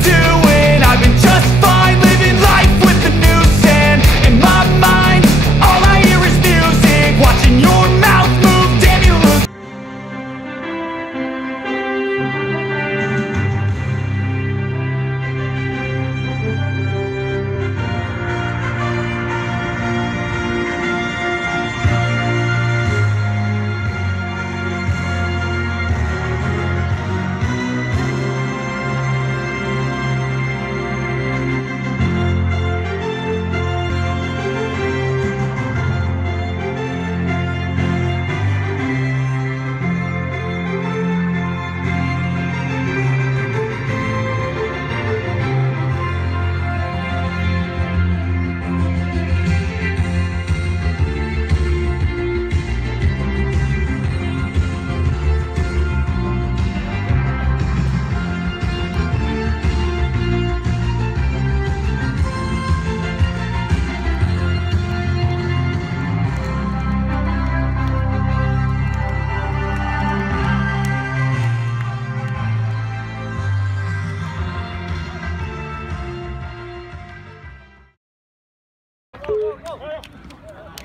doing? I've been just fine, living life with the noose and in my mind, all I hear is music. Watching your mouth move, damn you look.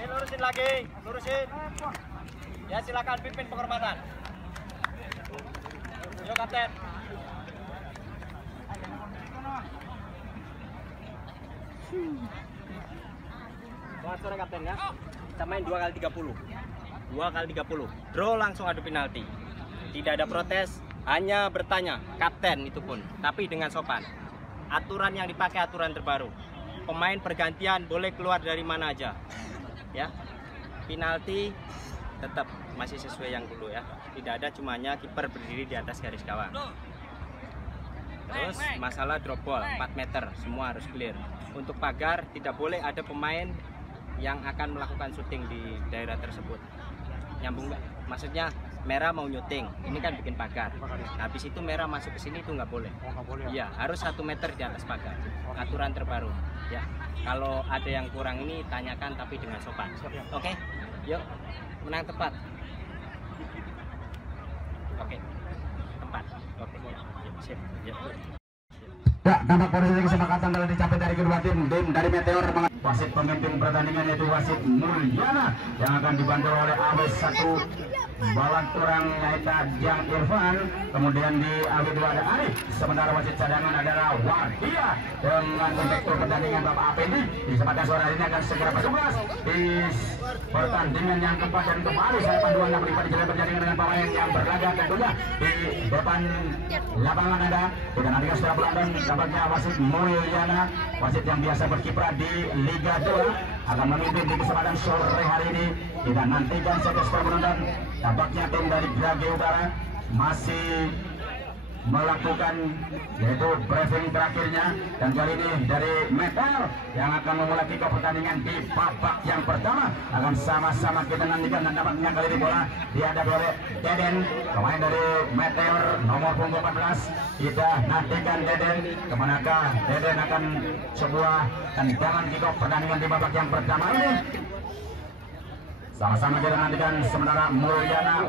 Lurusin lagi, lurusin. Ya silakan pimpin penghormatan. Yo kapten. Selamat sore kapten ya. Kita main 2 kali 30. 2 kali 30. Draw langsung adu penalti. Tidak ada protes, hanya bertanya kapten itu pun, tapi dengan sopan. Aturan yang dipakai aturan terbaru. Pemain pergantian boleh keluar dari mana aja. Ya. Penalti tetap masih sesuai yang dulu ya. Tidak ada cumanya kiper berdiri di atas garis gawang. Terus masalah drop ball 4 meter semua harus clear. Untuk pagar tidak boleh ada pemain yang akan melakukan syuting di daerah tersebut. Nyambung nggak? Maksudnya merah mau nyuting, ini kan bikin pagar. Habis itu merah masuk ke sini itu nggak boleh. Iya, harus 1 meter di atas pagar. Aturan terbaru. Ya, kalau ada yang kurang ini tanyakan tapi dengan sopan. Oke, yuk menang tepat. Oke, tepat. Oke, ya, siap. Ya. Ya, nampak kondisi kesepakatan telah dicapai dari kedua tim dari Meteor. Wasit pemimpin pertandingan yaitu wasit Mulyana yang akan dibantu oleh AW 1 Balan Turang Naita Jang Irfan. Kemudian di AW 2 ada Arif. Sementara wasit cadangan adalah Wardia dengan kontektor pertandingan Bapak Apendi. Di kesempatan sore ini akan segera bertugas di pertandingan yang keempat dan kembali saya panduan yang melipat di jalan pertandingan dengan pemain yang berlaga tentunya di depan lapangan ada. Kita nantikan setelah pelanggan tampaknya wasit Mulyana, wasit yang biasa berkiprah di Liga 2 akan memimpin di kesempatan sore hari ini. Kita nantikan setelah penonton. Tampaknya tim dari Grage Utara masih melakukan yaitu briefing terakhirnya, dan kali ini dari Meteor yang akan memulai kick-off pertandingan di babak yang pertama. Akan sama-sama kita nantikan, dan tampaknya kali ini bola dihadapi oleh Deden, pemain dari Meteor nomor punggung 14. Kita nantikan Deden, kemanakah Deden akan sebuah tendangan kick-off pertandingan di babak yang pertama ini. Sama-sama kita nantikan. Sementara Mulyana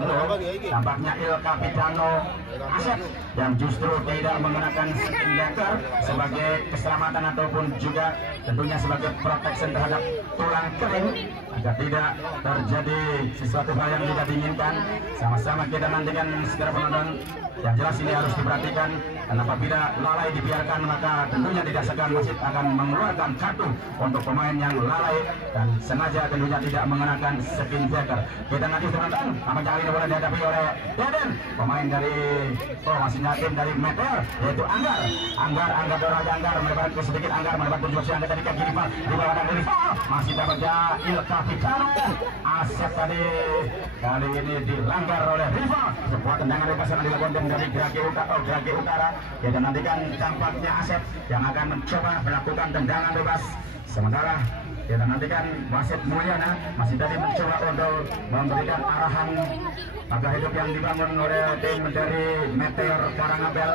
tampaknya Il Capitano Asep yang justru tidak mengenakan skin decker sebagai keselamatan ataupun juga tentunya sebagai protection terhadap tulang kering agar tidak terjadi sesuatu hal yang tidak diinginkan. Sama-sama kita nantikan segera penonton. Yang jelas ini harus diperhatikan, karena apabila lalai dibiarkan maka tentunya tidak segan wasit akan mengeluarkan kartu untuk pemain yang lalai dan sengaja tentunya tidak mengenakan skin decker. Kita nanti penonton, nampaknya kali ini boleh dihadapi oleh Deden, pemain dari masih tim dari Meteor yaitu Anggar Doraja Anggar melebar ke sedikit Anggar melebar tujuh si Anggar tadi kaki rival di bawah dan rival masih dapatnya Il Capitano Asep tadi kali ini dilanggar oleh rival. Sebuah tendangan bebas yang dilakukan dari Grage Utara. Kita nantikan tampaknya Asep yang akan mencoba melakukan tendangan bebas. Sementara kita nantikan wasit Mulyana masih tadi mencoba untuk memberikan arahan pagar hidup yang dibangun oleh tim dari Meteor Karangabel.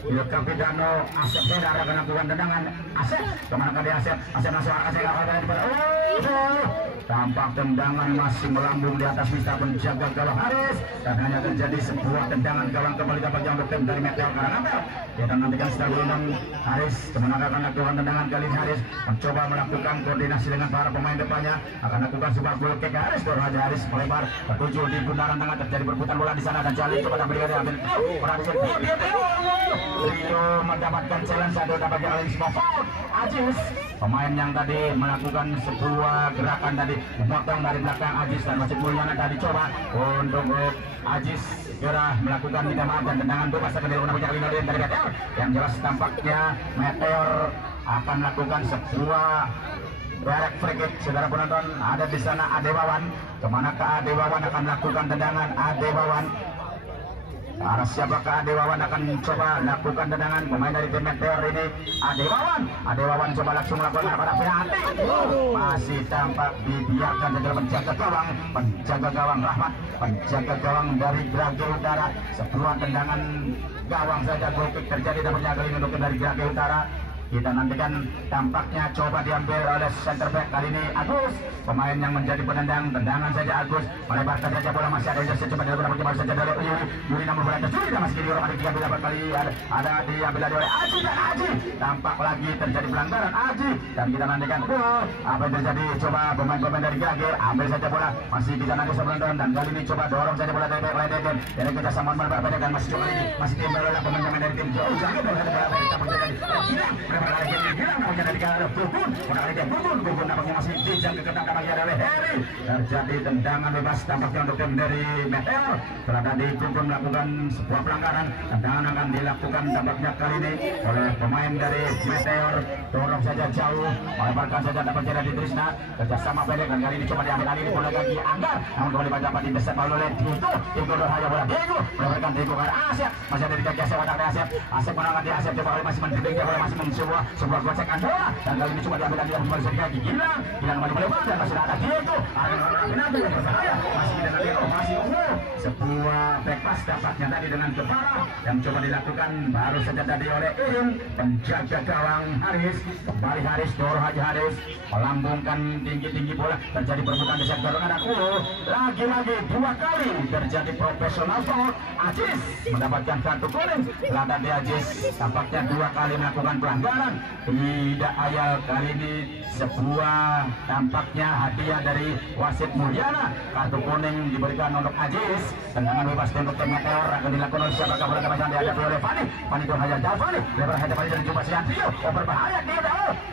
Kapitano Asep Hera akan melakukan tendangan. Asep kemana ke dia Asep langsung Asep tampak tendangan masih melambung di atas bisa penjaga gawang Haris dan hanya terjadi sebuah tendangan gawang kembali dapat yang tim dari Meteor Karangapel. Kita nantikan setelah berundang Haris kemana akan melakukan tendangan kali ini. Haris mencoba melakukan koordinasi dengan para pemain depannya akan melakukan sebuah gol kick Haris. Baru saja Haris melebar tertuju di bundaran tengah terjadi perputaran bola di sana dan Jali kepada beliau ambil Rio mendapatkan challenge satu dapat jalan semua foul. Ajis pemain yang tadi melakukan sebuah gerakan tadi memotong dari belakang Ajis dan Wasit Mulyana tadi coba untuk Ajis segera melakukan minta maaf dan tendangan bebas akan dilakukan oleh dari Meteor. Yang jelas tampaknya Meteor akan melakukan sebuah direct free kick. Saudara penonton ada di sana Adewawan kemana ke Adewawan akan melakukan tendangan. Adewawan arah siapakah Adewawan akan coba lakukan tendangan pemain dari tim Meteor ini. Adewawan coba langsung melakukan pada penalti. Masih tampak dibiarkan saja penjaga gawang Rahmat, penjaga gawang dari Grage Utara. Sebuah tendangan gawang saja gol kick terjadi dapatnya kali ini untuk dari Grage Utara. Kita nantikan tampaknya coba diambil oleh center back kali ini Agus, pemain yang menjadi penendang. Tendangan saja Agus melebarkan saja bola masih ada yang coba diambil bola saja dari Yuri namun bola terjadi dan masih di orang diambil kali ada diambil oleh Aji dan Aji tampak lagi terjadi pelanggaran Aji dan kita nantikan apa yang terjadi. Coba pemain-pemain dari Grage ambil saja bola masih di sana sebelum dan kali ini coba dorong saja bola dari back Deden dan kita sama berbeda dan masih coba lagi masih diambil oleh pemain-pemain dari tim jauh jangan bola dari kita terjadi Gugun nampaknya masih dijam ke ketat nampaknya oleh Heri. Terjadi tendangan bebas tampaknya untuk tim dari Meteor. Setelah tadi Gugun melakukan sebuah pelanggaran, tendangan akan dilakukan tampaknya kali ini oleh pemain dari Meteor. Dorong saja jauh, melebarkan saja dapat jadi Trisna kerjasama pendek dan kali ini coba diambil alih ini bola kaki Anggar namun kembali dapat didesak oleh Diego hanya bola Diego melebarkan Diego ke Asep masih ada di kaki Asep Asep menangkan di Asep coba masih mendribling dia bola masih sebuah gocekan bola dan kali ini cuma diambil lagi dan kembali kaki Gilang kembali melebar dan masih ada Diego masih dengan Diego masih sebuah bebas dapatnya tadi dengan kepala yang coba dilakukan baru saja tadi oleh Irin penjaga gawang Haris. Kembali Haris dorong aja Haris melambungkan tinggi bola terjadi perputaran di sektor kanan. Lagi-lagi dua kali terjadi profesional foul. Ajis mendapatkan kartu kuning. Lada di Ajis tampaknya dua kali melakukan pelanggaran. Tidak ayal kali ini sebuah tampaknya hadiah dari Wasit Mulyana. Kartu kuning diberikan untuk Ajis. Tendangan bebas untuk tim Meteor akan dilakukan oleh siapakah bola dapat dihadapi oleh Fani. Fani itu hanya Fani lebar hanya Fani dan coba siang Tio berbahaya dia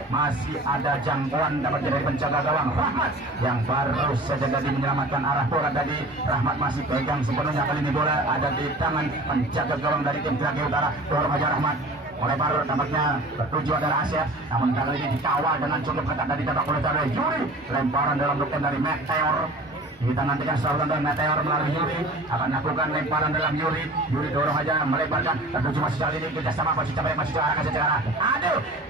masih ada jangkauan dapat dari penjaga gawang Rahmat yang baru saja tadi menyelamatkan arah bola tadi. Rahmat masih pegang sepenuhnya kali ini bola ada di tangan penjaga gawang dari tim Grage Utara. Dorong aja Rahmat melebar tampaknya tertuju adalah Asep namun kali ini dikawal dengan cukup ketat dari dapat oleh Yuri. Lemparan dalam rukun dari Meteor. Kita nantikan setelah Meteor melalui Yuri akan lakukan lemparan dalam Yuri dorong aja melebarkan tertuju masih kali ini kerjasama masih arahkan secara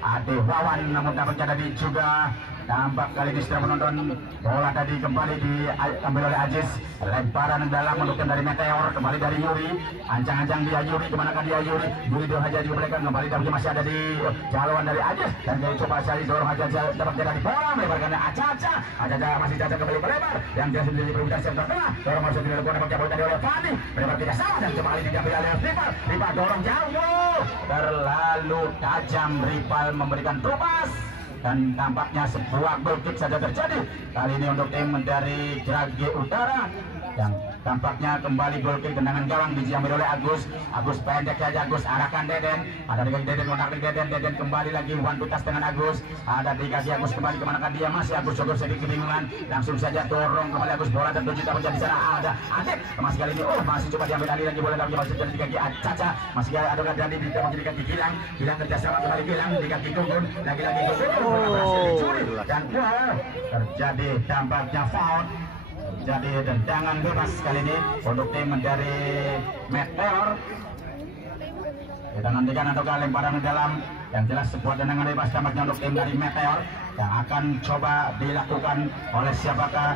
Adewawan namun dapat jadi juga tampak kali ini setelah menonton bola tadi kembali diambil oleh Ajis. Lemparan dalam mendukung dari Meteor kembali dari Yuri ancang-ancang dia Yuri kemana kan dia Yuri dorong aja diberikan kembali tapi masih ada di jaluan dari Ajis dan jadi coba sekali dorong aja dapat jadi bola melebarkannya Acaca masih Caca kembali melebar yang dia sendiri berubah sektor tengah dorong masuk di dalam dapat bola tadi oleh Fani melebar tidak salah dan kembali diambil oleh Ripal dorong jauh terlalu tajam. Ripal memberikan tupas dan tampaknya sebuah gol kick saja terjadi kali ini untuk tim dari Grage Utara yang tampaknya kembali gol kick tendangan gawang diambil oleh Agus pendek saja Agus arahkan Deden ada di kaki Deden menarik Deden kembali lagi one tutas dengan Agus ada di kaki Agus kembali kemana kan dia masih Agus cukup sedikit kebingungan langsung saja dorong kembali Agus bola tertuju dapat di sana ada Adek masih kali ini masih coba diambil alih lagi bola tapi masih jadi di kaki Caca masih ada jadi di kaki Gilang kerjasama kembali Gilang di kaki Gugun lagi-lagi dan terjadi tampaknya foul. Jadi tendangan bebas kali ini untuk tim dari Meteor. Kita nantikan atau lemparan dalam Yang jelas sebuah tendangan bebas tampaknya untuk tim dari Meteor yang akan coba dilakukan oleh siapakah.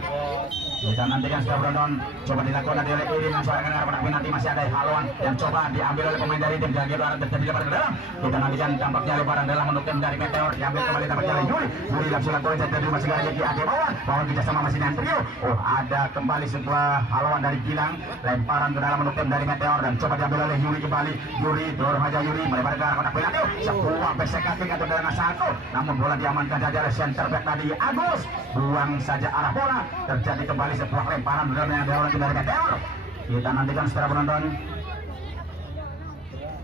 Kita nantikan setelah penonton coba dilakukan nanti oleh Irin yang suarakan arah penalti. Nanti masih ada haluan yang coba diambil oleh pemain dari tim Jaga Utara, terjadi lebaran ke dalam. Kita nantikan tampaknya lebaran dalam untuk tim dari Meteor, diambil kembali tampaknya oleh Yuri langsung lakukan jadi masih lagi ada bawah kita sama masih dengan trio. Oh, ada kembali sebuah haluan dari Gilang, lemparan ke dalam untuk tim dari Meteor dan coba diambil oleh Yuri kembali. Yuri dorong aja Yuri melebar ke arah kotak penalti. Sebuah besek kaki atau dengan satu, namun bola diamankan saja oleh center back tadi Agus. Buang saja arah bola, terjadi kembali sebuah lemparan yang dilakukan dari Meteor. Kita nantikan setelah penonton.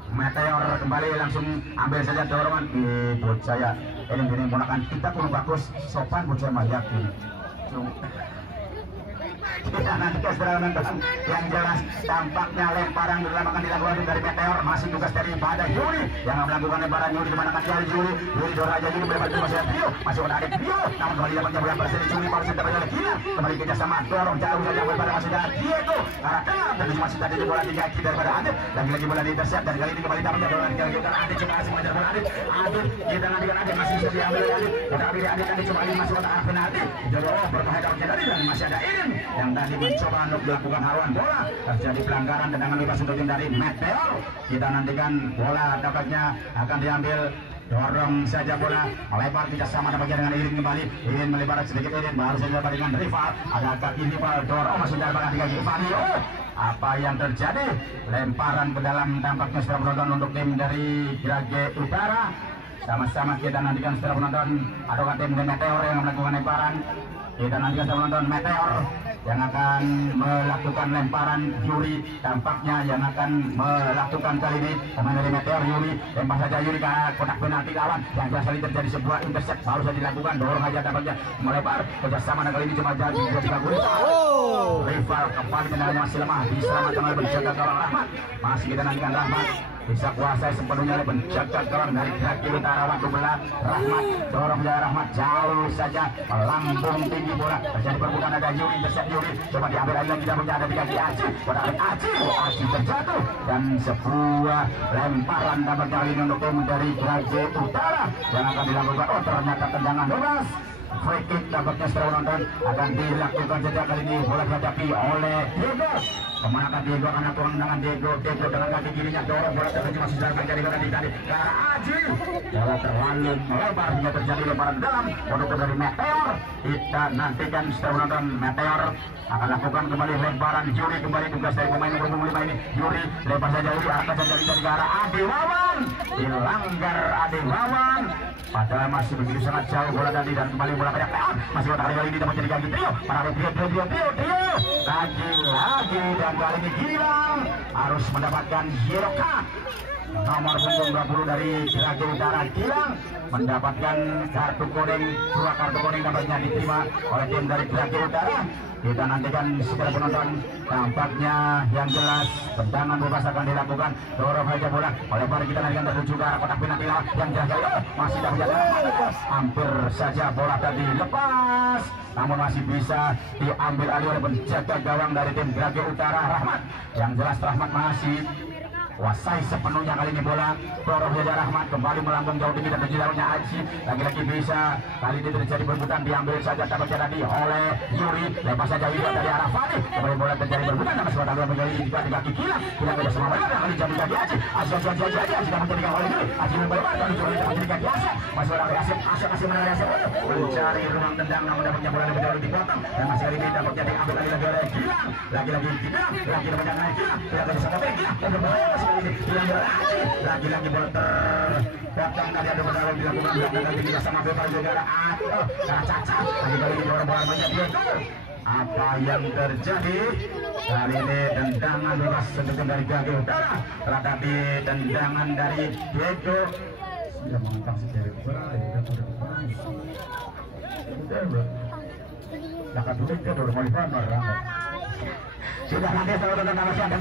Meteor kembali langsung ambil saja dorongan. Buat saya ini menggunakan kita kurang bagus sopan buat saya yakin. Kita nantikan setelah penonton. Yang jelas tampaknya lemparan akan dilakukan dari Meteor, masih tugas dari pada Yuri yang melakukan lemparan. Yuri dimanakan Yuri dorong aja Yuri melebar ke masih Trio, masih ada Trio, namun kembali dapatnya bola bersih Yuri baru saja oleh Gila, kembali kerjasama dorong jauh saja daripada masih ada Diego arah tengah dan masih tadi bola 3 kaki daripada Adit, lagi bola diintercept dan kali ini kembali dapatnya bola kita Adit coba masih mengejar bola Adit kita nantikan Adit masih bisa diambil oleh Adit, tetapi Adit coba masih kotak arah penalti, jadi berbahaya dapatnya tadi dan masih ada Irin yang tadi mencoba untuk melakukan haluan bola, terjadi pelanggaran tendangan bebas untuk tim dari Meteor. Kita nantikan bola dapatnya akan diambil, dorong saja bola melebar kerjasama dapatnya dengan Irin kembali. Irin melebar sedikit, Irin baru saja dapat dengan rival, ada kaki rival dorong masih dapat dengan Giovanni. Oh, apa yang terjadi? Lemparan ke dalam tampaknya setelah penonton untuk tim dari Grage Utara. Sama-sama kita nantikan setelah penonton adakah tim dari Meteor yang melakukan lemparan. Kita nantikan setelah penonton Meteor yang akan melakukan lemparan. Yuri tampaknya yang akan melakukan kali ini pemain dari Meteor. Yuri lempar saja Yuri ke kotak penalti lawan yang jelas kali terjadi sebuah intercept baru saja dilakukan, dorong aja tampaknya melebar kerjasama dan kali ini cuma jadi 3 gol. Rival kembali tendangannya masih lemah, diselamatkan oleh penjaga gawang Rahmat. Masih kita nantikan Rahmat bisa kuasai sepenuhnya oleh penjaga gawang dari Grage Utara waktu bola. Rahmat dorong ya Rahmat jauh saja melambung tinggi bola, terjadi perebutan ada Yuri intercept Yuri coba diambil lagi tidak ada di kaki Aji, pada Aji terjatuh dan sebuah lemparan dapat kali ini untuk tim dari Grage Utara yang akan dilakukan. Oh, ternyata tendangan bebas. Free kick dapatnya setelah menonton akan dilakukan saja kali ini, bola dihadapi oleh Diego. Kemana kan Diego akan lakukan dengan Diego dengan kaki kirinya dorong bola terjadi masih dalam dari bola tadi ke arah Aji. Bola terlalu melebar hingga terjadi lemparan dalam untuk dari Meteor. Kita nantikan setelah menonton. Meteor akan lakukan kembali lemparan. Yuri kembali tugas dari pemain nomor 5 ini. Yuri lebar saja Yuri akan terjadi dari ke arah Ade Wawan, dilanggar Ade Wawan. Padahal masih begitu sangat jauh bola tadi dan kembali bola pada Meteor. Masih kotak kali ini dapat jadi kaki Trio. Para Trio lagi dan kali ini Gilang harus mendapatkan yellow card. Nomor punggung 20 dari Grage Utara Gilang mendapatkan kartu kuning. 2 kartu kuning dapatnya diterima oleh tim dari Grage Utara. Kita nantikan setelah penonton. Tampaknya yang jelas tendangan bebas akan dilakukan, dorong saja bola oleh bar kita nantikan tertuju ke arah kotak penalti lawan yang jaga masih dapat hampir saja bola tadi lepas, namun masih bisa diambil alih oleh penjaga gawang dari tim Grage Utara Rahmat. Yang jelas Rahmat masih kuasai sepenuhnya kali ini bola, dorong saja Rahmat kembali melambung jauh tinggi dan terjadinya Aji lagi-lagi bisa kali ini terjadi berebutan, diambil saja dapat tadi oleh Yuri, lepas saja Yuri dari arah Fani, kembali bola terjadi berebutan dan masih ada menjadi di kaki Gilang bersama bola dan kali jadi kaki Aji sudah menjadi oleh Yuri, Aji melebar dan Yuri menjadi kaki Asep, masih ada Asep menarik Asep mencari ruang tendang namun dapatnya bola lebih jauh dipotong dan masih kali ini dapat jadi ambil lagi oleh Gilang, lagi-lagi Gilang lagi dapatnya naik Gilang, tidak bisa sampai Gilang lagi-lagi bola terpotong tadi ada bola dilakukan dan tidak sama bebas juga ada cacat lagi-lagi bola banyak Diego. Apa yang terjadi kali ini? Tendangan bebas sebetulnya dari Grage Utara terhadapi tendangan dari Diego. Sudah mengangkat sedikit dapat duit ke dulu sudah nanti selalu tentang masih ada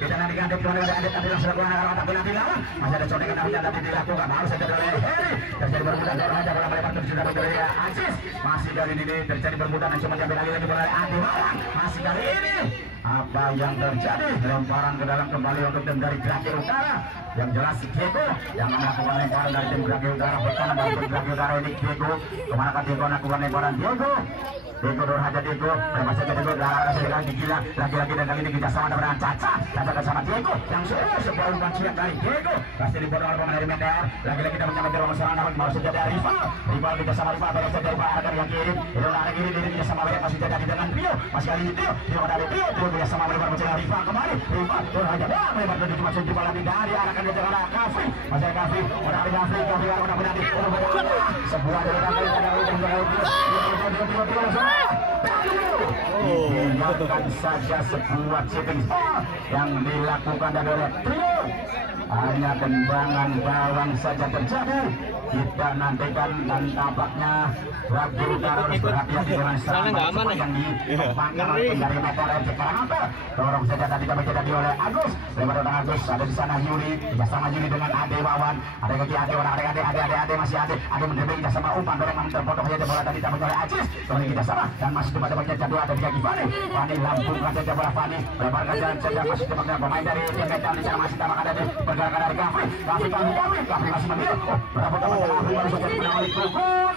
kita nanti ada langsung lakukan tapi nanti lawan masih ada contekan tapi dilakukan harus saja oleh Heri terjadi bermudah dorong aja bola melebar terjadi dari Aziz masih kali ini terjadi bermudah dan cuma diambil lagi bola Ade Wawan masih kali ini apa yang terjadi. Lemparan ke dalam kembali untuk tim dari Grage Utara. Yang jelas Diego yang melakukan lemparan dari tim Grage Utara. Pertama dari tim Grage Utara ini Diego. Kemana kan Diego melakukan lemparan? Diego Nur Haja Diego, bermasa ke Diego, lagi gila, lagi-lagi dan kali ini kita sama dengan Caca bersama Diego, yang sebuah umpan siap dari Diego, pasti dibuat oleh pemain dari Meteor, lagi-lagi kita menyambut ruang serangan, mau saja dari rival kita sama rival, beres dari Pak yang kirim, itu lari kiri, diri kita sama melihat masih jadi dengan Rio, masih kali ini Rio dari Rio kita sama melihat mencari rival kembali, rival, Nur Haja, melihat dari cuma jumpa lagi dari arahkan dia jalan Kafi, masih Kafi, sebuah dilakukan saja sebuah chipping yang dilakukan oleh Trio. Hanya tendangan gawang saja terjadi. Kita nantikan dan tampaknya Grage Utara harus berhati-hati dengan serangan yang dikembangkan oleh dari Meteor FC Karangapel. Dorong saja tadi kami terjadi oleh Agus. Lewat dengan Agus ada di sana Yuli, bersama Yuli dengan Ade Wawan. Ada kaki Ade masih Ade mendebek kita sama umpan dorongan terpotong saja bola tadi tampaknya oleh Ajis. Kembali kita sama dan masih coba dapatnya jadwal ada di kaki Fani lambungkan saja bola Fani. Lebarkan jalan saja masih tempatnya pemain dari tim Meteor di sana masih tambahkan ada pergerakan dari Kafi masih mendir. Berapa Kafi baru saja menawari Kukun.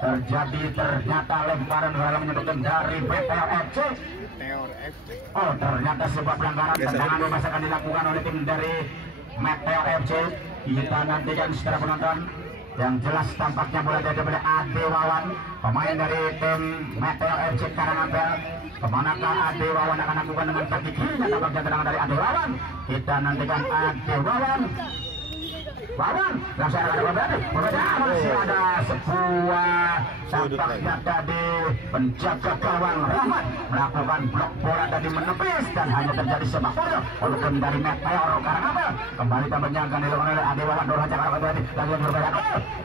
Terjadi ternyata lemparan dalam menyebutkan dari Meteor FC. Oh ternyata sebuah pelanggaran tendangan bebas akan dilakukan oleh tim dari Meteor FC. Kita nantikan secara penonton. Yang jelas tampaknya bola daripada Ade Wawan, pemain dari tim Meteor FC Karangapel. Kemanakah Ade Wawan akan lakukan dengan kaki kirinya, tampaknya tendangan dari Ade Wawan. Kita nantikan Ade Wawan. Langsung masih ada sebuah tampaknya tadi penjaga gawang Rahmat melakukan blok bola tadi menepis dan hanya terjadi sepak bola untuk dari Meteor Karangapel. Kembali tampaknya akan dilakukan oleh Ade Wawan. Dorong Jakarta tadi lagi berbeda.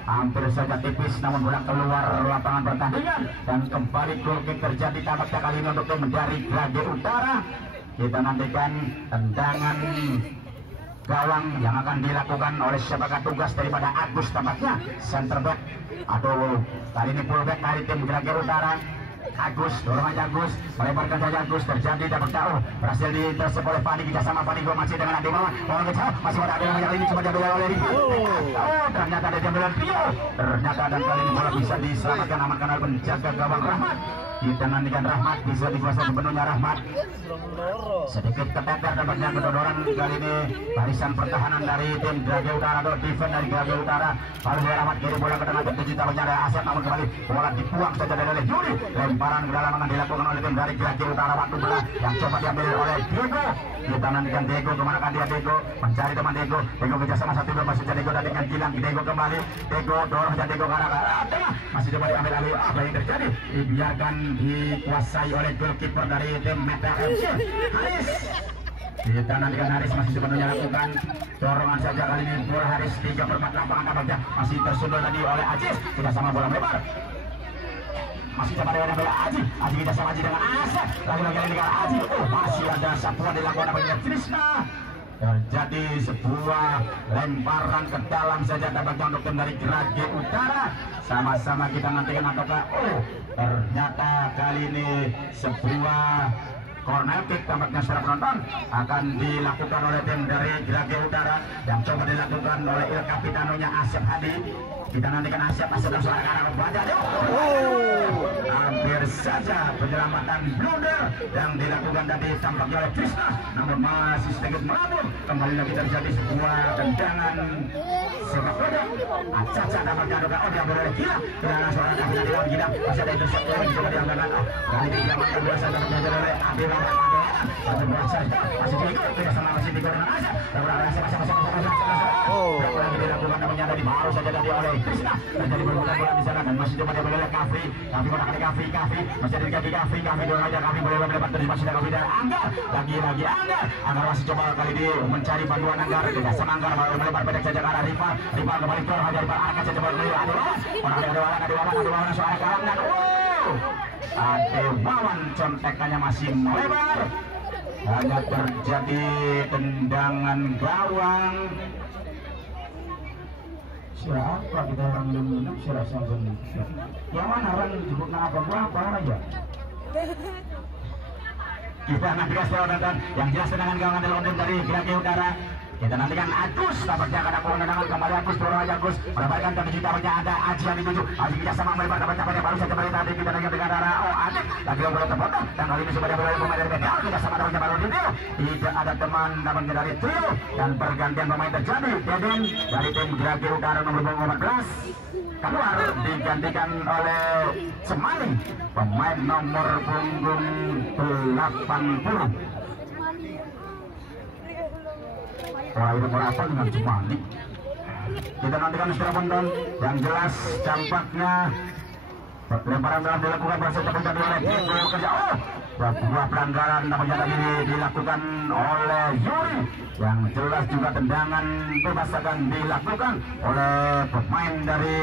Hampir saja tipis namun bola keluar lapangan pertandingan dan kembali gol kick terjadi tampaknya kali ini untuk tim dari Grage Utara. Kita nantikan tendangan gawang yang akan dilakukan oleh siapakah tugas daripada Agus tampaknya center back atau kali ini fullback dari tim Grage Utara. Agus, dorong aja Agus, melebarkan saja Agus, terjadi dapat jauh, berhasil diintersep oleh Fani, kita sama Fani, gol masih dengan Ade Wawan, masih ada Ade Wawan yang ini cuma diambil oleh Rifa. Ternyata ada diambil oleh Rio, ternyata dan kali ini bola bisa diselamatkan, amankan oleh penjaga gawang Rahmat. Kita nantikan Rahmat bisa dikuasai sepenuhnya Rahmat. Sedikit keteter dapatnya kedodoran kali ini barisan pertahanan dari tim Grage Utara atau defense dari Grage Utara. Lalu Rahmat kiri bola ke tengah tertuju tampaknya ada Asep namun kembali bola dibuang saja dari Yuri. Lemparan ke dalam akan dilakukan oleh tim dari Grage Utara. Waktu bola yang coba diambil oleh Diego. Kita nantikan Diego kemana kan dia Diego mencari teman Diego. Diego kerja sama satu dua masih Diego dan dengan Gilang Diego kembali. Diego dorong saja Diego ke arah tengah masih coba diambil alih. Apa yang terjadi? Dibiarkan dikuasai oleh goalkeeper dari tim Meteor FC Haris. Kita nantikan Haris masih sepenuhnya lakukan dorongan saja kali ini bola Haris 3/4 lapangan tampaknya masih tersundul tadi oleh Ajis. Sudah sama bola melebar. Masih coba dengan bola Aji kita sama Aji dengan Asep. Lagi-lagi dengan Aji. Masih ada sapuan dilakukan oleh Trisna. Terjadi sebuah lemparan ke dalam saja tampaknya untuk tim dari Grage Utara. Sama-sama kita nantikan ataukah ternyata kali ini sebuah corner kick tampaknya secara penonton akan dilakukan oleh tim dari Grage Utara yang coba dilakukan oleh Il Capitanonya Asep Hadi. Kita nantikan Asep langsung ke arah membaca. Hampir saja penyelamatan blunder yang dilakukan tadi tampaknya oleh Krishna namun masih sedikit melambung. Kembali lagi terjadi sebuah tendangan sepak bola. Caca tampaknya ada dia boleh gila. Tendangan suara kaki dari lawan gila. Masih ada intercept yang coba dianggarkan. Kali ini diamankan bola saja terjadi oleh Ade Wawan. Masih bola saja masih Diego tidak sama masih Diego dengan Asep. Lagi dilakukan namanya tadi baru saja tadi oleh Krishna. Terjadi berbulan bola di sana dan masih coba diambil oleh Kafi menakan Kafi masih ada di Kafi dorong aja Kafi boleh melebar terus masih ada Kafi dari Anggar lagi Anggar masih coba kali ini mencari bantuan Anggar tidak sama Anggar melebar pendek saja ke arah Rival kembali dorong aja Rival arahkan saja bola Ade Wawan suara kalang dan Ade Wawan contekannya masih melebar. Hanya terjadi tendangan gawang. Siapa kita orang minum serasa benar. Yang mana orang disebut nama apa aja? Kita nantikan setelah yang jelas tendangan gawang dari Grage Utara. Kita nantikan Agus, tampaknya akan aku tendangan kembali Agus, dorong aja Agus, mendapatkan tapi tampaknya ada Aji yang dituju. Aji bisa sama melebar dapat baru saja balik tadi kita lagi dengan arah Adik lagi yang boleh terpotong dan kali ini sudah mulai pemain dari PTL kita sama dapat baru di trio. Tidak ada teman namanya dari trio dan pergantian pemain terjadi. Dedin dari tim Grage Utara nomor 14 keluar digantikan oleh Cemani pemain nomor punggung 80. Wah itu berapa dengan Cemani? Kita nantikan setelah penonton yang jelas dampaknya lemparan dalam dilakukan berhasil terjadi oleh Diego kerja. Sebuah pelanggaran namanya tadi dilakukan oleh Yuri yang jelas juga tendangan bebas akan dilakukan oleh pemain dari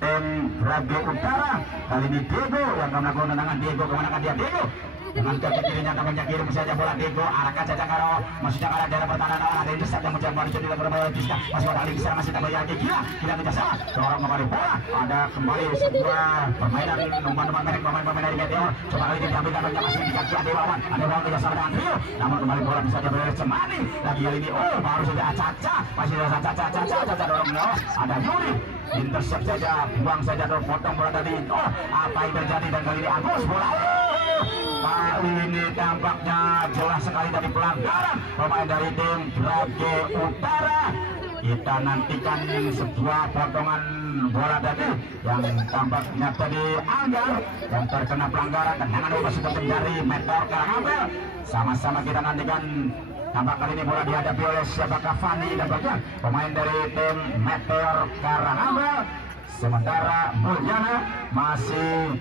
tim Grage Utara. Kali ini Diego yang akan melakukan tendangan. Diego kemana kan dia? Diego dengan kaki kirinya namanya kirim saja bola Diego arahkan saja Karo masih jangan daerah pertahanan awal ada Indus yang mencoba jadi kembali Diska masih ada Ali bisa masih tambah lagi gila tidak salah dorong kembali bola ada kembali sebuah permainan umpan-umpan merek pemain dari Meteor coba kali ini diambil namanya masih di kaki ada lawan kerjasama dengan Rio namun kembali bola bisa diambil oleh Cemani lagi kali ini baru saja Caca masih ada Caca dorong ada Yuri intercept saja buang saja dorong potong bola tadi apa yang terjadi dan kali ini Agus bola kali ini tampaknya jelas sekali dari pelanggaran pemain dari tim Grage Utara. Kita nantikan sebuah potongan bola tadi yang tampaknya tadi Anggar yang terkena pelanggaran dan tangan bebas sudah dari Meteor Karangabel. Sama-sama kita nantikan tampak kali ini bola dihadapi oleh siapakah Fani dan bagian pemain dari tim Meteor Karangabel. Sementara Mulyana masih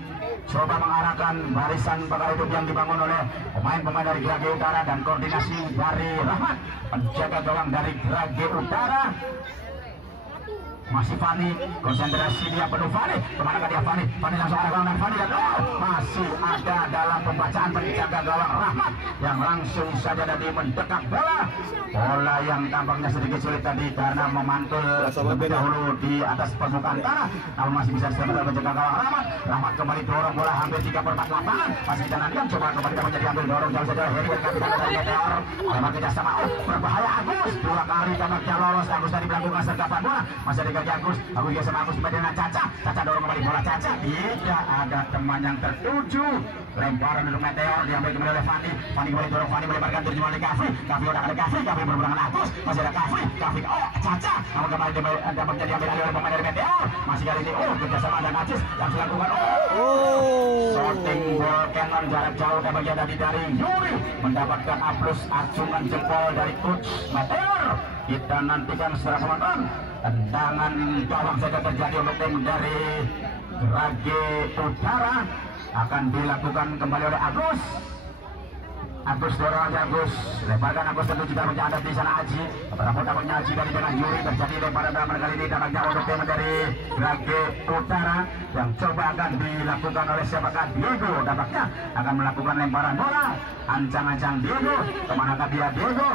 coba mengarahkan barisan bakal hidup yang dibangun oleh pemain-pemain dari Grage Utara dan koordinasi dari Rahmat penjaga gawang dari Grage Utara. Masih Fani, konsentrasi dia penuh Fani. Kemana dia Fani? Fani langsung arah gawang dan Fani dan masih ada dalam pembacaan penjaga gawang Rahmat yang langsung saja tadi mendekat bola. Bola yang tampaknya sedikit sulit tadi karena memantul lebih dahulu di atas permukaan tanah. Namun masih bisa diselamatkan penjaga gawang Rahmat. Rahmat kembali dorong bola hampir 3/4 lapangan. Masih kita nantikan coba kembali dapat jadi ambil dorong jauh saja Heri dan kapitan dari Meteor. Lewat kerjasama berbahaya Agus. 2 kali tampaknya lolos Agus tadi melakukan sergapan bola. Masih ada Agus juga sama Agus dengan Caca dorong kembali bola Caca tidak ada teman yang tertuju lemparan untuk Meteor diambil kembali oleh Fani kembali dorong Fani melebarkan terjemahan oleh Kavi udah ada Kavi berberangan Agus masih ada Kavi Caca namun kembali dapat jadi ambil oleh pemain dari Meteor masih kali ini kerjasama ada Najis yang dilakukan shooting ball cannon jarak jauh dapat jadi dari Yuri mendapatkan aplaus acungan jempol dari coach Meteor. Kita nantikan secara penonton tendangan gawang saja terjadi untuk tim dari Grage Utara akan dilakukan kembali oleh Agus dorong aja Agus lebarkan Agus tentu juga ada di sana Aji berapa dapatnya Aji dari dengan Yuri terjadi lemparan dalam kali ini tampaknya untuk tim dari Grage Utara yang coba akan dilakukan oleh siapakah Diego tampaknya akan melakukan lemparan bola ancang-ancang Diego kemanakah dia Diego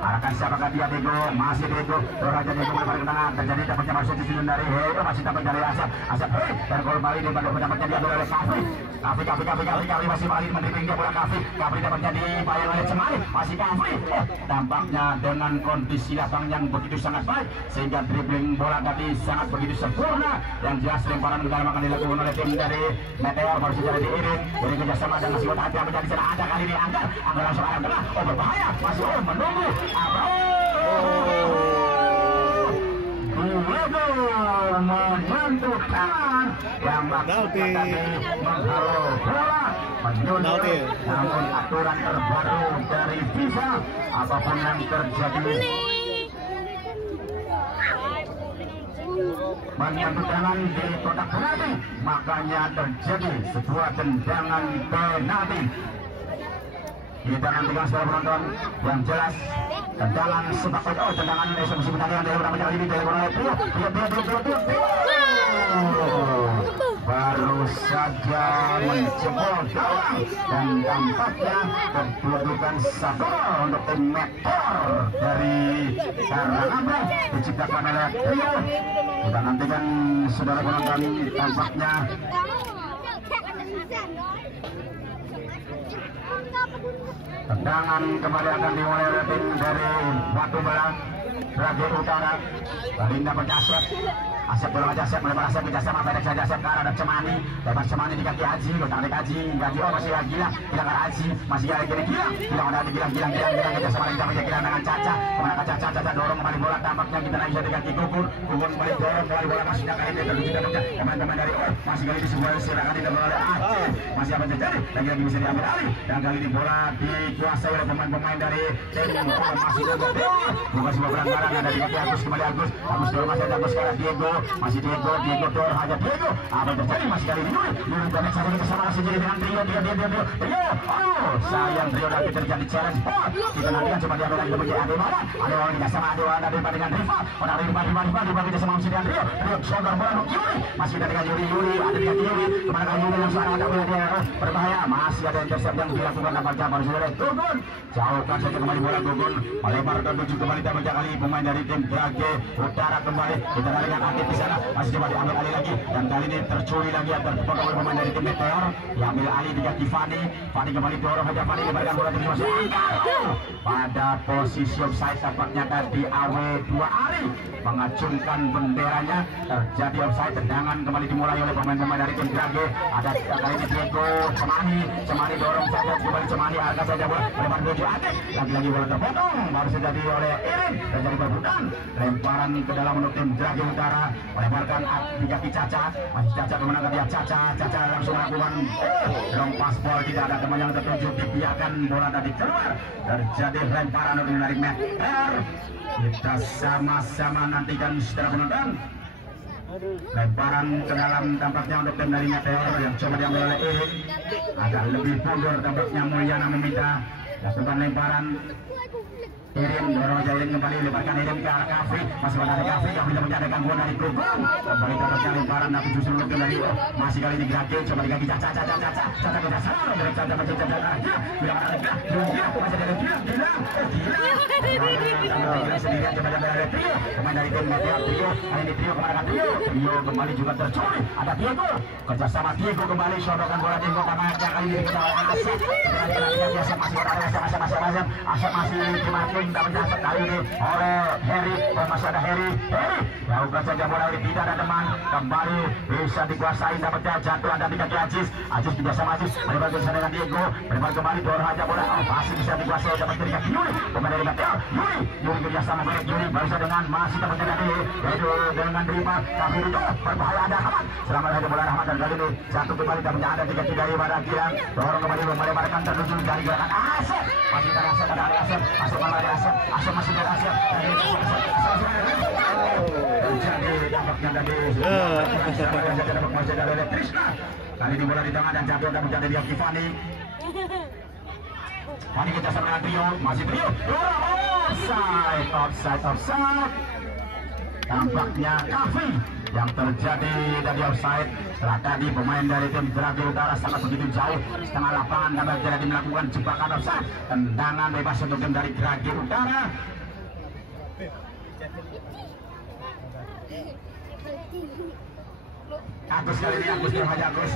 arahkan siapakah dia Diego masih Diego Raja Diego melebar ke tengah terjadi dapatnya masih disusun dari Hero masih dapat dari Asap dan gol kali ini dapatnya diambil oleh Kavi masih kali mendribbling dia bola Kavi dapatnya dibayar oleh Cemani masih Kavi tampaknya dengan kondisi lapang yang begitu sangat baik sehingga dribbling bola tadi sangat begitu sempurna yang jelas lemparan ke dalam akan dilakukan oleh tim dari Meteor baru saja diiring dari kerjasama dan masih hati yang menjadi sana ada kali ini Anggar langsung arah tengah berbahaya masih menunggu menyentuh tangan yang maksudnya tadi menghalau bola menyundul namun aturan terbaru dari FIFA apapun yang terjadi menyentuh tangan di kotak penalti makanya terjadi sebuah tendangan penalti. Kita nantikan setelah penonton yang jelas tendangan sepak bola tendangan eksekusi penalti dari beberapa kali ini dilakukan oleh Trio baru saja menjebol gawang dan tampaknya kedudukan 1-0 untuk tim Meteor dari Karangabel diciptakan oleh Trio. Kita nantikan saudara penonton tampaknya Tendangan kembali akan dimulai oleh tim dari Batu Belang Grage Utara. Kali ini dapat Asep. Asep bola Asep melebar Asep ke Jasem, pendek saja Asep ke arah Cemani. Lebar Cemani di kaki Haji, tarik Haji, oh masih hilang ke Haji, masih hilang ada gilang ke Jasem lagi sampai hilang dengan Caca. Kemana ke Caca dorong kembali bola, tampaknya kita naik di kaki Gugun kembali dorong kembali bola masih ada kali ini tertuju pecah. Pemain dari masih kali di sebuah silakan diambil oleh Aceh. Masih apa terjadi? Lagi bisa diambil alih dan kali ini bola dikuasai oleh pemain dari tim masih ada bukan sebuah pelanggaran ada di kaki Agus kembali Agus dorong masih ada Agus sekarang Diego masih Diego dorong aja Diego. Apa terjadi? Masih kali ini Yuri connect saja kita sama masih jadi dengan Trio. Sayang Trio tapi terjadi challenge. Kita nantikan coba diambil lagi bagi Adewawan tidak sama Adewawan ada dengan Rival. Rival kita sama masih dengan Trio sodor bola untuk Yuri masih ada dengan Yuri ada dengan Yuri kemana Yuri yang sekarang ada bola dia berbahaya masih ada intercept yang dilakukan nampaknya baru saja Gugun jauhkan saja kembali bola Gugun melebar ke tujuh kembali tampaknya kali pemain dari tim Grage Utara kembali kita dengan Akif di sana masih coba diambil alih lagi dan kali ini tercuri lagi terpotong oleh pemain dari tim Meteor diambil alih di kaki Fani kembali dorong saja Fani diberikan bola terus masih angkat pada posisi offside tampaknya tadi AW2 Ari mengacungkan benderanya terjadi offside. Tendangan kembali dimulai oleh pemain-pemain dari tim Grage ada kali ini Diego Cemani dorong saja kembali Cemani harga saja bola lebar menuju Akif lagi-lagi bola terpotong baru saja oleh Irin terjadi perebutan lemparan ke dalam untuk tim Grage Utara melebarkan di kaki Caca masih Caca kemenangan dia Caca langsung melakukan long pass ball tidak ada teman yang tertunjuk dibiarkan bola tadi keluar terjadi lemparan untuk menarik Meteor. Kita sama-sama nantikan setelah penonton lemparan ke dalam tampaknya untuk tim dari Meteor yang coba diambil oleh Irin agak lebih mundur tampaknya Mulyana meminta lakukan lemparan Irin dorong aja Irin kembali lebarkan Irin ke arah Kafi masih ada Kafi tidak menjadi gangguan dari Gugun kembali tampaknya lemparan tapi justru untuk dari masih kali ini Grage coba di kaki Caca kita salah dari Caca masih Caca bilang ada masih ada gila sendirian coba dari Trio pemain dari tim Meteor Trio kali ini Trio kemana Trio kembali juga tercuri ada Diego kerjasama Diego kembali sodokan bola Diego kemana kali ini kita Asep Asep masih dimaki kali ini oleh Harry masih ada Harry lakukan saja bola tidak ada teman kembali bisa dikuasai dapatnya jatuh ada di kaki Aziz juga sama Aziz melebar dengan Diego melebar kembali dorong aja bola masih bisa dikuasai dapat dari kaki Yuri pemain dari Meteor Yuri kerjasama baik Yuri baru dengan masih dapatnya dari dengan Rima tapi itu berbahaya ada Ahmad selamat saja bola Ahmad dan kali ini jatuh kembali dapatnya ada di kaki dari Badak Girang dorong kembali melebarkan tertuju dari gerakan Asep masih ada Asep Asep masih ada Asep terjadi tampaknya dari masih ada oleh Trisna kali ini bola di tengah dan jatuh dan menjadi dia Fani kita sama Trio masih Trio offside tampaknya Kafi yang terjadi dari offside setelah tadi pemain dari tim Grage Utara sangat begitu jauh setengah lapangan dan terjadi melakukan jebakan offside tendangan bebas untuk tim dari Grage Utara. Agus kali ini Agus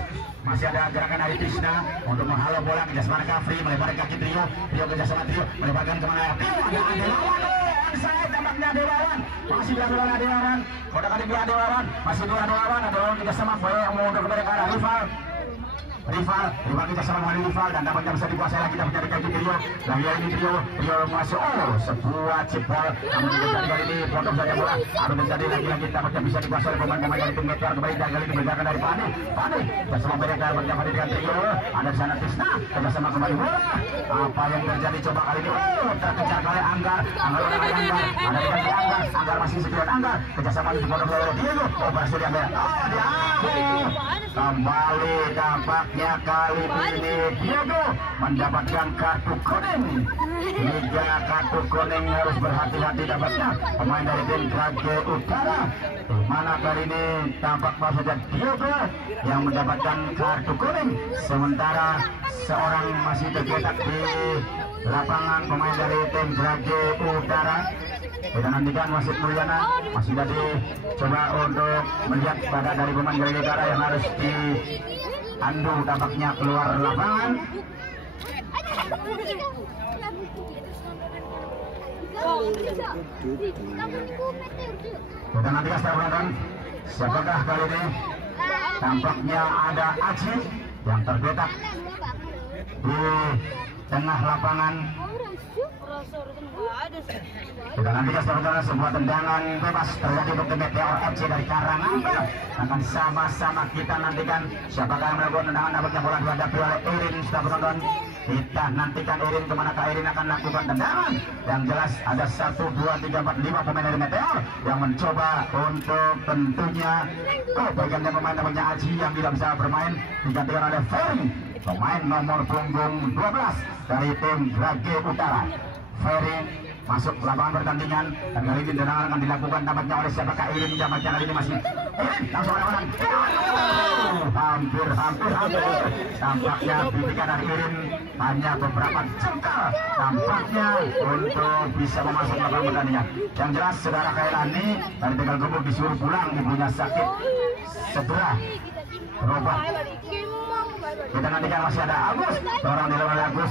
masih ada gerakan dari Tisna untuk menghalau bola kerjasama Kafri melebarkan kaki Trio kerjasama Trio melebarkan kemana Trio ada Adewawan onside tampaknya Adewawan masih diambil oleh Adewawan kode kali dia Adewawan masih Adewawan kerjasama Boy yang mau kembali ke arah rival kita sama dengan rival dan dapat bisa dikuasai lagi dapat dari kaki Trio lagi ini Trio masuk sebuah jebol namun terjadi kali ini potong saja bola harus terjadi lagi dapatnya bisa dikuasai oleh pemain dari tim Meteor kembali dan kali ini bergerakan dari Fani bersama mereka berjamaah dengan Trio ada di sana Tisna bersama kembali bola apa yang terjadi coba kali ini terkejar kali Anggar ada di kaki Anggar masih sekian Anggar kerjasama di potong oleh Diego berhasil diambil kembali tampaknya kali ini Diego mendapatkan kartu kuning 3 kartu kuning harus berhati-hati dapatnya pemain dari tim Grage Utara mana kali ini tampak baru saja Diego yang mendapatkan kartu kuning sementara seorang masih tercetak di lapangan pemain dari tim Grage Utara. Kita nantikan wasit Mulyana masih tadi coba untuk melihat pada dari pemain Grage Utara yang harus diandu tampaknya keluar lapangan. Kita nantikan setelah penonton, siapakah kali ini? Tampaknya ada Aji yang tergeletak di tengah lapangan. Kita nantikan setelah sebuah tendangan bebas terjadi untuk tim Meteor FC dari Karanganyar. Akan sama-sama kita nantikan siapakah yang melakukan tendangan. Dapatnya bola dihadapi oleh Irin. Setelah penonton, kita nantikan Irin kemanakah Irin akan lakukan tendangan. Yang jelas ada 1, 2, 3, 4, 5 pemain dari Meteor yang mencoba untuk tentunya bagian dari pemain namanya Aji yang tidak bisa bermain, digantikan oleh Ferry, pemain nomor punggung 12 dari tim Grage Utara. Ferry masuk lapangan pertandingan dan kali ini tendangan akan dilakukan tampaknya oleh siapakah Irin. Tampaknya kali ini masih Irin langsung lawan. Hampir tampaknya bidikan dari Irin hanya beberapa jengkal tampaknya untuk bisa memasuk lapangan pertandingan. Yang jelas saudara Kailani dari Tegal Gubuk disuruh pulang, ibunya sakit, segera berobat. Kita nantikan masih ada Agus, seorang di luar Agus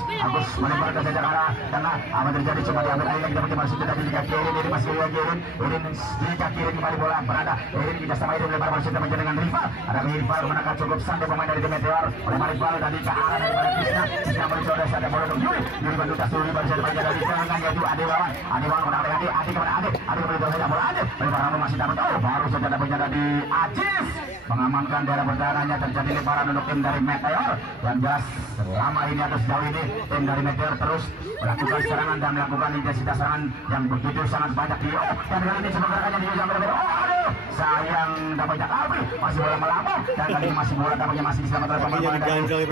melebar ke jajak arah tengah. Apa terjadi? Coba diambil lagi, kita masih masuk tetapi di kaki Irin. Ini masih lagi Irin di kaki Irin kembali bola berada. Irin kita sama Irin melebar masih terjadi dengan rival. Ada rival menangkap cukup santai pemain dari tim Meteor. Melempar rival tadi ke arah daripada Krisna mencoba ada bola untuk Yuri bantu tas Yuri baru saja bagian dari serangan yaitu Adewawan menang dengan Ade kepada Ade mencoba saja bola Ade melebar masih dapat baru saja dapat di Ajis mengamankan daerah pertahanannya. Terjadi lemparan untuk tim dari Meteor. Yang jelas selama ini atau sejauh ini tim dari Meteor terus melakukan serangan dan melakukan intensitas serangan yang begitu sangat banyak di dan kali ini coba gerakannya di ujung berbeda. Aduh sayang dapatnya Alfi masih bola melambung dan kali ini masih bola dapatnya masih diselamatkan oleh pemain dari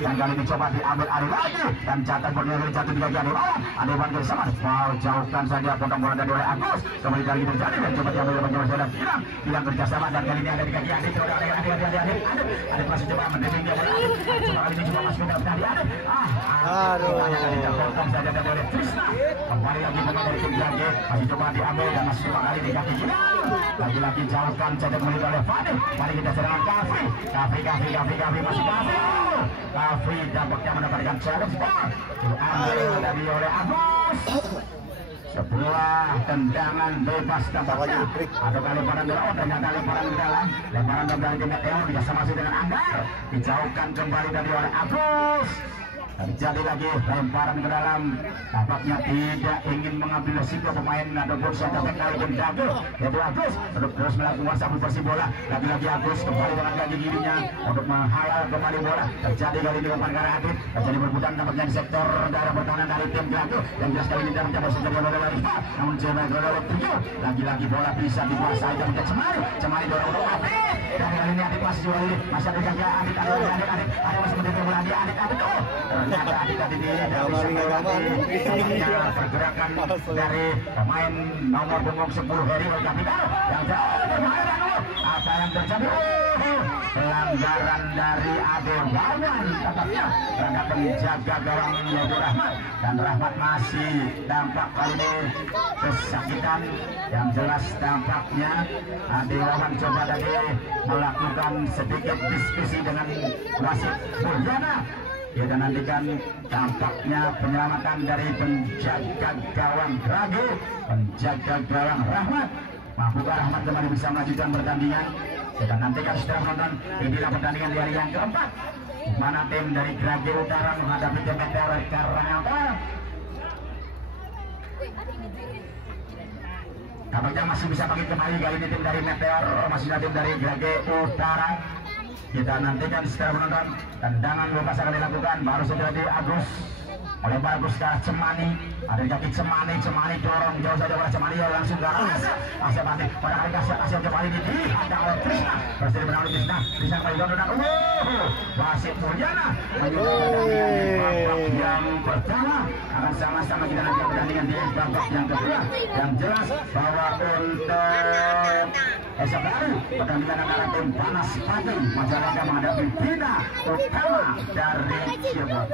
dan kali ini coba diambil Ade lagi dan catat bola dari jatuh di kaki Adewan bersama foul jauhkan saja potong bola dari oleh Agus. Kembali kali ini terjadi dan coba diambil oleh pemain dan hilang kerjasama dan kali ini ada di kaki Ade. Ade masih coba mendeming dia bola coba kali ini coba masuk ke dalam tadi Ade potong saja dari Krisna. Kembali lagi pemain dari tim Grage masih coba diambil dan masih coba kali ini kaki lagi-lagi jauhkan saja kembali oleh Fadil. Mari kita serangan Kafri masih Kafri dampaknya mendapatkan challenge ball diambil dari oleh Agus. Sebuah tendangan bebas tampaknya atau lemparan dari ternyata lemparan di dalam lemparan dari tim Meteor masih dengan Anggar dijauhkan kembali dari oleh Agus. Terjadi lagi lemparan ke dalam, tampaknya tidak ingin mengambil resiko pemain ataupun center back dari tim Grage yaitu Agus terus melakukan sabu bersih bola. Lagi-lagi Agus kembali dengan kaki kirinya untuk menghalau kembali bola. Terjadi kali ini umpan ke arah Adit, terjadi perbutan tampaknya di sektor daerah pertahanan dari tim Grage yang jelas kali ini tidak mencapai sejauh bola dari Rifa namun coba oleh Trio. Lagi-lagi bola bisa dikuasai dan Cemari dorong untuk Adit dan kali ini Adit masih jual ini masih ada kaki Adit masih mendekati bola Adit ternyata Adit ini tidak bisa melewati pergerakan dari pemain nomor punggung 10 Heri Kapitano yang jauh bermain. Apa yang terjadi? Pelanggaran dari Adewawan tampaknya terhadap penjaga gawang yaitu Rahmat dan Rahmat masih tampak kali ini kesakitan. Yang jelas tampaknya Adewawan coba tadi melakukan sedikit diskusi dengan wasit Mulyana. Kita nantikan tampaknya penyelamatan dari penjaga gawang Grage, penjaga gawang Rahmat. Mahfudlah Rahmat kembali bisa melanjutkan pertandingan. Kita nantikan setelah menonton inilah pertandingan di hari yang keempat di mana tim dari Grage Utara menghadapi tim Meteor Karanganyar. Tampaknya masih bisa bangkit kembali kali ini tim dari Meteor, masih tim dari Grage Utara. Kita nantikan setelah menonton tendangan bebas akan dilakukan baru saja di Agus oleh Bagus ke Cemani. Ada di kaki Cemani dorong jauh saja oleh Cemani langsung ke arah Asya Bandi pada hari Asya kembali ada oleh Krisna berhasil menang oleh Krisna kembali dan wasit Mulyana babak yang pertama akan sama-sama kita nanti pertandingan di babak yang kedua. Yang jelas bahwa untuk esok hari pertandingan antara tim Panas Pagi Majalengka menghadapi Bina Utama dari Cirebon.